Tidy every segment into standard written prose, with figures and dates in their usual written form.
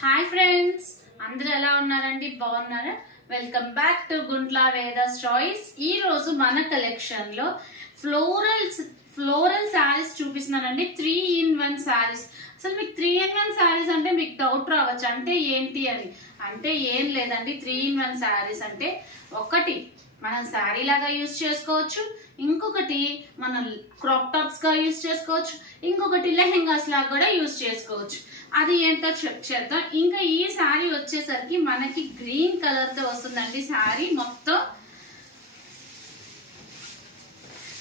Hi friends, అందరూ ఎలా ఉన్నారండి? బాగున్నారా? Welcome back to Guntla Vedas choice. ఈ రోజు మన కలెక్షన్ లో ఫ్లోరల్ శారీస్ చూపిస్తున్నానండి. 3-in-1 శారీస్. అసలు మీకు 3-in-1 శారీస్ అంటే మీకు డౌట్ రావచ్చు, అంటే ఏంటి అని. అంటే ఏం లేదండి, 3-in-1 శారీస్ అంటే ఒకటి మనం శారీ లాగా యూజ్ చేసుకోవచ్చు, ఇంకొకటి మనం క్రాప్ టాప్స్ గా యూజ్ చేసుకోవచ్చు, ఇంకొకటి లెహెంగాస్ లాగా కూడా యూజ్ చేసుకోవచ్చు. అది ఏంటో చెక్ చేద్దాం. ఇంకా ఈ శారీ వచ్చేసరికి మనకి గ్రీన్ కలర్ తో వస్తుందండి. శారీ మొత్తం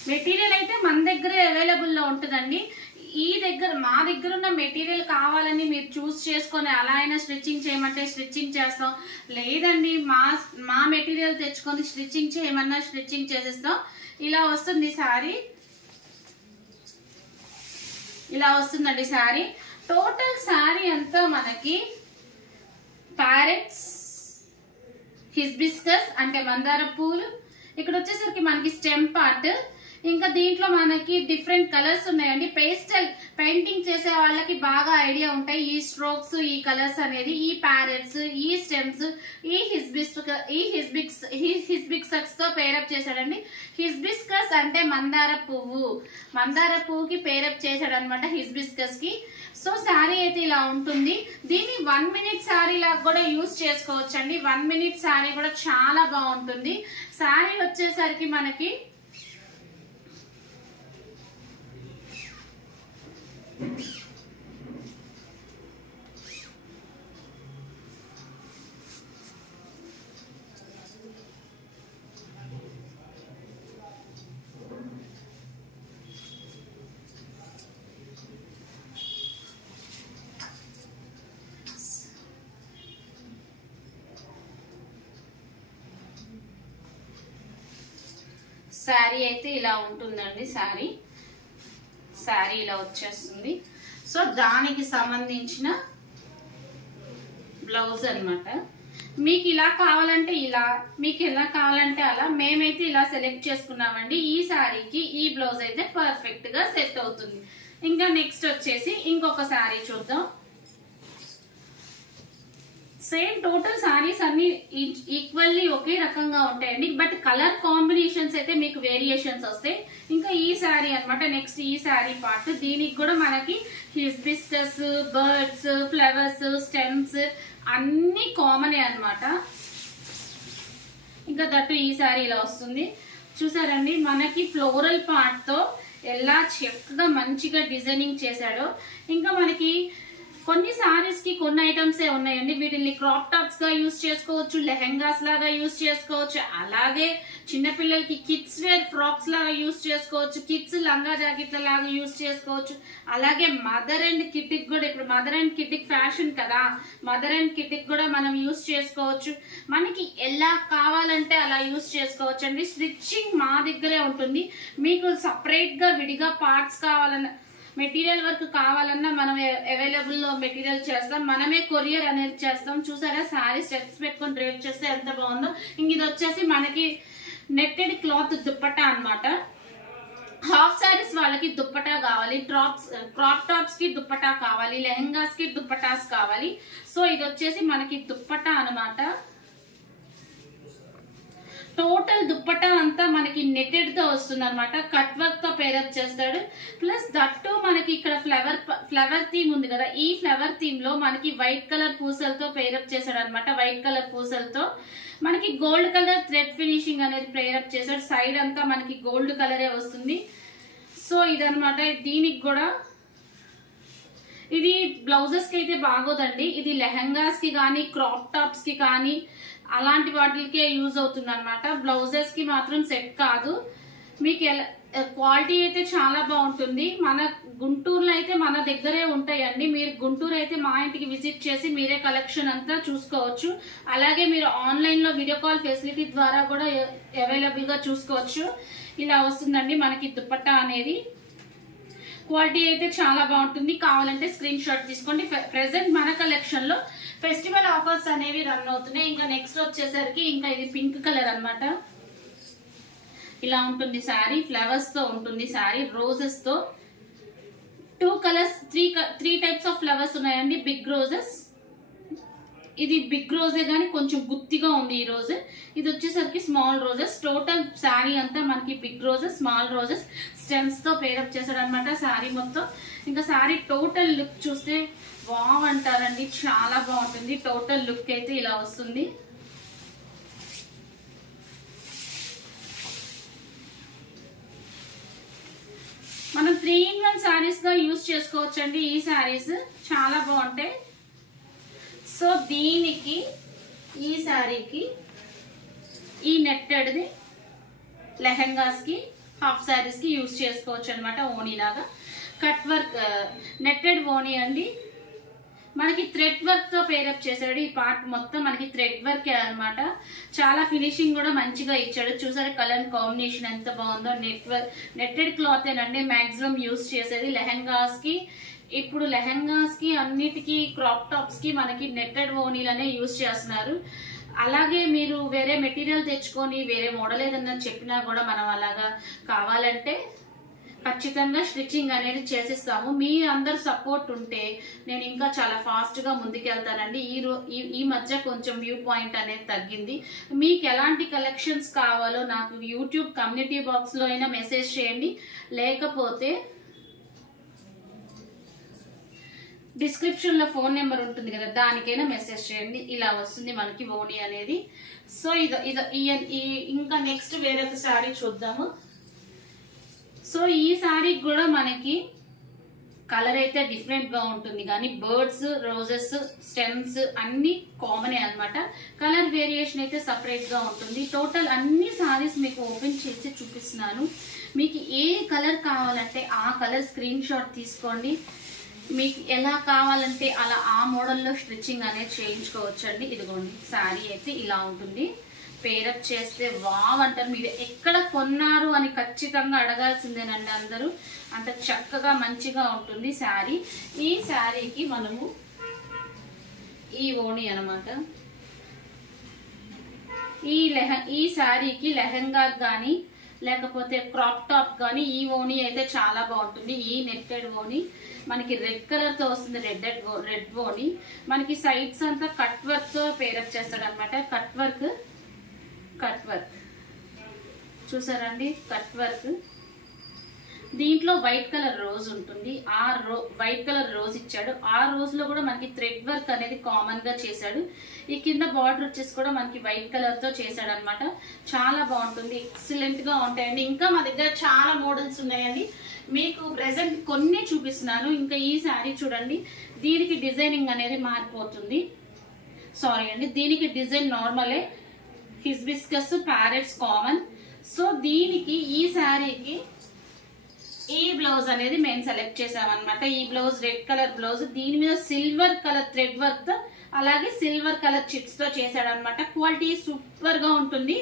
మెటీరియల్ అయితే మన దగ్గరే అవైలబుల్ లో ఉంటుందండి. మా దగ్గర ఉన్న మెటీరియల్ కావాలని మీరు చూస్ చేసుకొని అలా అయినా స్టిచ్చింగ్ చేయమంటే స్టిచ్చింగ్ చేస్తాం, లేదండి మా మెటీరియల్ తెచ్చుకొని స్టిచ్చింగ్ చేయమన్నా స్టిచ్చింగ్ చేసేస్తాం. ఇలా వస్తుంది శారీ, ఇలా వస్తుందండి శారీ. టోటల్ శారీ అంతా మనకి ప్యారెట్స్, హిస్బిస్కస్ అంటే మందార పూలు, ఇక్కడ వచ్చేసరికి మనకి స్టెమ్ పార్ట్, ఇంకా దీంట్లో మనకి డిఫరెంట్ కలర్స్ ఉన్నాయండి. పేస్టల్ పెయింటింగ్ చేసే వాళ్ళకి బాగా ఐడియా ఉంటాయి ఈ స్ట్రోక్స్, ఈ కలర్స్ అనేది. ఈ ప్యారెట్స్, ఈ స్టెమ్స్, ఈ హిస్బిస్కస్ తో పేరప్ చేశాడండి. హిస్బిస్కస్ అంటే మందార పువ్వుకి పేరప్ చేశాడు అనమాట, హిస్బిస్కస్ కి. సో శారీ అయితే ఇలా ఉంటుంది. దీన్ని 1 minute శారీ లాగా కూడా యూజ్ చేసుకోవచ్చు అండి. 1 minute శారీ కూడా చాలా బాగుంటుంది. శారీ వచ్చేసరికి మనకి శారీ అయితే ఇలా ఉంటుందండి. శారీ ఇలా వచ్చేస్తుంది. సో దానికి సంబంధించిన బ్లౌజ్ అన్నమాట. మీకు ఇలా కావాలంటే ఇలా, మీకు ఎలా కావాలంటే అలా, మేమైతే ఇలా సెలెక్ట్ చేసుకున్నామండి. ఈ శారీకి ఈ బ్లౌజ్ అయితే పర్ఫెక్ట్ గా సెట్ అవుతుంది. ఇంకా నెక్స్ట్ వచ్చేసి ఇంకొక శారీ చూద్దాం. సేమ్ టోటల్ శారీస్ అన్ని ఈక్వల్లీ ఒకే రకంగా ఉంటాయండి, బట్ కలర్ కాంబినేషన్స్ అయితే మీకు వేరియేషన్స్ వస్తాయి. ఇంకా ఈ శారీ అన్నమాట. నెక్స్ట్ ఈ శారీ పార్ట్, దీనికి కూడా మనకి హిస్బిస్కస్, బర్డ్స్, ఫ్లవర్స్, స్టెమ్స్ అన్ని కామనే అన్నమాట. ఇంకా దట్టు ఈ శారీ ఇలా వస్తుంది. చూసారండి, మనకి ఫ్లోరల్ పార్ట్ తో ఎలా చక్కగా మంచిగా డిజైనింగ్ చేశాడో. ఇంకా మనకి కొన్ని సారీస్ కి కొన్ని ఐటమ్స్ ఉన్నాయండి. వీటిని క్రాప్ టాప్స్ గా యూజ్ చేసుకోవచ్చు, లెహెంగాస్ లాగా యూజ్ చేసుకోవచ్చు, అలాగే చిన్నపిల్లలకి కిడ్స్ వేర్ ఫ్రాక్స్ లాగా యూజ్ చేసుకోవచ్చు, కిడ్స్ లంగా జాకెట్ల లాగా యూజ్ చేసుకోవచ్చు, అలాగే మదర్ అండ్ కిడ్కి కూడా, ఇప్పుడు మదర్ అండ్ కిడ్కి ఫ్యాషన్ కదా, మదర్ అండ్ కిడ్కి కూడా మనం యూజ్ చేసుకోవచ్చు. మనకి ఎలా కావాలంటే అలా యూజ్ చేసుకోవచ్చు అండి. స్టిచ్చింగ్ మా దగ్గరే ఉంటుంది. మీకు సపరేట్ గా విడిగా పార్ట్స్ కావాలన్నా, మెటీరియల్ వర్క్ కావాలన్నా మనం అవైలబుల్ లో మెటీరియల్ చేస్తాం, మనమే కొరియర్ అనేది చేస్తాం. చూసారా శారీ స్టెప్స్ పెట్టుకొని డ్రేప్ చేస్తే ఎంత బాగుందో. ఇంక ఇది వచ్చేసి మనకి నెట్టెడ్ క్లాత్ దుప్పటా అన్నమాట. హాఫ్ శారీస్ వాళ్ళకి దుప్పటా కావాలి, క్రాప్ టాప్స్ కి దుప్పటా కావాలి, లెహెంగాస్ కి దుప్పటాస్ కావాలి. సో ఇది వచ్చేసి మనకి దుప్పటా అన్నమాట. టోటల్ దుప్పటా అంతా మనకి నెట్టెడ్ తో వస్తుంది అనమాట. కట్ వర్క్ తో పేరప్ చేస్తాడు. ప్లస్ దట్టు మనకి ఇక్కడ ఫ్లవర్ థీమ్ ఉంది కదా, ఈ ఫ్లవర్ థీమ్ లో మనకి వైట్ కలర్ పూసలతో పేరప్ చేశాడు అనమాట. వైట్ కలర్ పూసలతో మనకి గోల్డ్ కలర్ థ్రెడ్ ఫినిషింగ్ అనేది పేరప్ చేశాడు. సైడ్ అంతా మనకి గోల్డ్ కలరే వస్తుంది. సో ఇదనమాట. దీనికి కూడా ఇది బ్లౌజెస్ కి అయితే బాగోదండి, ఇది లెహెంగాస్ కి కానీ క్రాప్ టాప్స్ కి కానీ అలాంటి వాటికే యూజ్ అవుతుంది అనమాట. బ్లౌజెస్ కి మాత్రం సెట్ కాదు. మీకు క్వాలిటీ అయితే చాలా బాగుంటుంది. మన గుంటూరులో అయితే మన దగ్గరే ఉంటాయండి. మీరు గుంటూరు అయితే మా ఇంటికి విజిట్ చేసి మీరే కలెక్షన్ అంతా చూసుకోవచ్చు. అలాగే మీరు ఆన్లైన్ లో వీడియో కాల్ ఫెసిలిటీ ద్వారా కూడా అవైలబుల్ గా చూసుకోవచ్చు. ఇలా వస్తుందండి మనకి దుపట్టా అనేది. క్వాలిటీ అయితే చాలా బాగుంటుంది. కావాలంటే స్క్రీన్ షాట్ తీసుకోండి. ప్రెసెంట్ మన కలెక్షన్ లో ఫెస్టివల్ ఆఫర్స్ అనేవి రన్ అవుతున్నాయి. ఇంకా నెక్స్ట్ వచ్చేసరికి ఇంకా ఇది పింక్ కలర్ అన్నమాట. ఇలా ఉంటుంది శారీ, ఫ్లవర్స్ తో ఉంటుంది శారీ, రోజెస్ తో. 2 కలర్స్, 3 టైప్స్ ఆఫ్ ఫ్లవర్స్ ఉన్నాయండి. బిగ్ రోజెస్, ఇది బిగ్ రోజే కానీ కొంచెం గుత్తిగా ఉంది ఈ రోజు. ఇది వచ్చేసరికి స్మాల్ రోజెస్. టోటల్ శారీ అంతా మనకి big roses, small roses stems తో పేరప్ చేశాడు అనమాట శారీ మొత్తం. ఇంకా శారీ టోటల్ లుక్ చూస్తే వావ్ అంటారండి, చాలా బాగుంటుంది. టోటల్ లుక్ అయితే ఇలా వస్తుంది. మనం 3-in-1 శారీస్ గా యూజ్ చేసుకోవచ్చు అండి. ఈ శారీస్ చాలా బాగుంటాయి. సో దీనికి ఈ శారీకి ఈ నెట్టెడ్ది లెహెంగాస్ కి హాఫ్ శారీస్ కి యూజ్ చేసుకోవచ్చు అనమాట. ఓనీ లాగా కట్ వర్క్ నెట్టెడ్ ఓనీ అండి. మనకి థ్రెడ్ వర్క్ తో పేరప్ చేశాడు. ఈ పార్ట్ మొత్తం మనకి థ్రెడ్ వర్క్ అనమాట. చాలా ఫినిషింగ్ కూడా మంచిగా ఇచ్చాడు. చూసారు కలర్ కాంబినేషన్ ఎంత బాగుందో. నెట్టెడ్ క్లాత్ ఏనండి మాక్సిమం యూజ్ చేసేది లెహెంగాస్ కి. ఇప్పుడు లెహెంగాస్ కి అన్నిటికీ క్రాప్ టాప్స్ కి మనకి నెట్టెడ్ ఓనీలనే యూజ్ చేస్తున్నారు. అలాగే మీరు వేరే మెటీరియల్ తెచ్చుకొని వేరే మోడల్ ఏదన్నా చెప్పినా కూడా మనం అలాగా కావాలంటే ఖచ్చితంగా స్టిచ్చింగ్ అనేది చేసిస్తాము. మీ అందరు సపోర్ట్ ఉంటే నేను ఇంకా చాలా ఫాస్ట్ గా ముందుకెళ్తానండి. ఈ మధ్య కొంచెం వ్యూ పాయింట్ అనేది తగ్గింది. మీకు ఎలాంటి కలెక్షన్స్ కావాలో నాకు యూట్యూబ్ కమ్యూనిటీ బాక్స్ లో అయినా మెసేజ్ చేయండి, లేకపోతే డిస్క్రిప్షన్ లో ఫోన్ నెంబర్ ఉంటుంది కదా, దానికైనా మెసేజ్ చేయండి. ఇలా వస్తుంది మనకి ఓనీ అనేది. సో ఇంకా నెక్స్ట్ వేరే శారీ చూద్దాము. సో ఈ శారీ కూడా మనకి కలర్ అయితే డిఫరెంట్ గా ఉంటుంది, కానీ బర్డ్స్, రోజెస్, స్టెమ్స్ అన్ని కామనే అనమాట. కలర్ వేరియేషన్ అయితే సపరేట్ గా ఉంటుంది. టోటల్ అన్ని శారీస్ మీకు ఓపెన్ చేసి చూపిస్తున్నాను. మీకు ఏ కలర్ కావాలంటే ఆ కలర్ స్క్రీన్ షాట్ తీసుకోండి. మీకు ఎలా కావాలంటే అలా ఆ మోడల్లో స్టిచ్చింగ్ అనేది చేయించుకోవచ్చు అండి. ఇదిగోండి శారీ అయితే ఇలా ఉంటుంది. పేరప్ చేస్తే వావ్ అంటారు. మీరు ఎక్కడ కొన్నారు అని ఖచ్చితంగా అడగాల్సిందేనండి అందరూ. అంత చక్కగా మంచిగా ఉంటుంది శారీ. ఈ శారీకి మనము ఈ ఓణి అనమాట. ఈ శారీకి లెహంగా కానీ లేకపోతే క్రాప్ టాప్ కానీ ఈ ఓణి అయితే చాలా బాగుంటుంది. ఈ నెట్టెడ్ ఓణి మనకి రెడ్ కలర్ తో వస్తుంది. రెడ్ ఓణి మనకి సైడ్స్ అంతా కట్ వర్క్ తో పేరప్ చేస్తాడు అనమాట. కట్ వర్క్ చూసారండి, కట్ వర్క్. దీంట్లో వైట్ కలర్ రోజ్ ఉంటుంది. వైట్ కలర్ రోజ్ ఇచ్చాడు. ఆ రోజ్ లో కూడా మనకి థ్రెడ్ వర్క్ అనేది కామన్ గా చేశాడు. ఈ కింద బార్డర్ వచ్చేసి కూడా మనకి వైట్ కలర్ తో చేశాడు అనమాట. చాలా బాగుంటుంది, ఎక్సలెంట్ గా ఉంటాయండి. ఇంకా మా దగ్గర చాలా మోడల్స్ ఉన్నాయండి. మీకు ప్రెసెంట్ కొన్ని చూపిస్తున్నాను. ఇంకా ఈ శారీ చూడండి, దీనికి డిజైనింగ్ అనేది మారిపోతుంది. సారీ అండి, దీనికి డిజైన్ నార్మలే, హిస్బిస్కస్, ప్యారెట్స్ కామన్. సో దీనికి ఈ శారీకి ఈ బ్లౌజ్ అనేది మేము సెలెక్ట్ చేసామన్నమాట. ఈ బ్లౌజ్ రెడ్ కలర్ బ్లౌజ్, దీని మీద సిల్వర్ కలర్ థ్రెడ్ వర్క్ తో అలాగే సిల్వర్ కలర్ చిప్స్ తో చేశాడు అనమాట. క్వాలిటీ సూపర్ గా ఉంటుంది.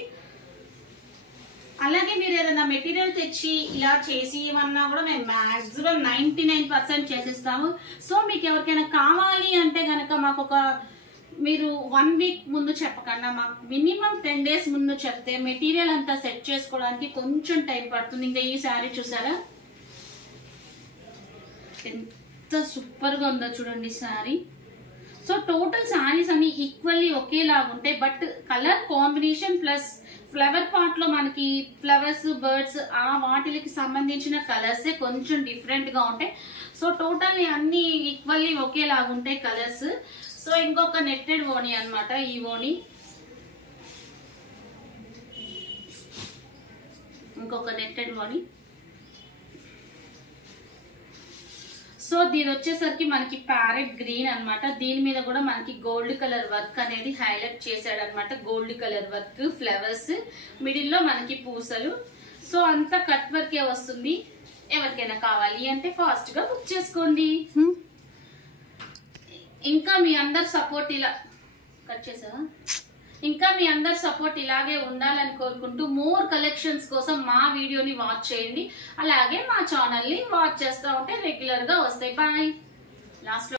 అలాగే మీరు ఏదైనా మెటీరియల్ తెచ్చి ఇలా చేసి ఇవన్నా కూడా మేము మాక్సిమం 99% చేసిస్తాము. సో మీకు ఎవరికైనా కావాలి అంటే గనక మాకు మీరు 1 వీక్ ముందు చెప్పకుండా మాకు మినిమం 10 days ముందు చెప్తే మెటీరియల్ అంతా సెట్ చేసుకోవడానికి కొంచెం టైం పడుతుంది. ఇంకా ఈ శారీ చూసారా ఎంత సూపర్ గా ఉందో చూడండి శారీ. సో టోటల్ శారీస్ అన్ని ఈక్వల్లీ ఒకేలాగా ఉంటాయి. But colour combination plus flower part లో మనకి ఫ్లవర్స్, బర్డ్స్ ఆ వాటికి సంబంధించిన కలర్స్ కొంచెం డిఫరెంట్ గా ఉంటాయి. సో టోటల్ అన్ని ఈక్వల్లీ ఒకేలాగా ఉంటాయి కలర్స్. సో ఇంకొక నెట్టెడ్ ఓణి అన్నమాట. ఈ ఓణి ఇంకొక నెట్టెడ్ ఓణి. సో దీని వచ్చేసరికి మనకి ప్యారెట్ గ్రీన్ అన్నమాట. దీని మీద కూడా మనకి గోల్డ్ కలర్ వర్క్ అనేది హైలైట్ చేశాడు అనమాట. Gold colour work, flowers, middle లో మనకి పూసలు. సో అంతా కట్ వర్కే వస్తుంది. ఎవరికైనా కావాలి అంటే ఫాస్ట్ గా బుక్ చేసుకోండి. ఇంకా మీ అందరు సపోర్ట్ ఇలాగే ఉండాలని కోరుకుంటూ మోర్ కలెక్షన్స్ కోసం మా వీడియోని వాచ్ చేయండి. అలాగే మా ఛానల్ ని వాచ్ చేస్తూ ఉంటే రెగ్యులర్ గా వస్తాయి. బాయ్. లాస్ట్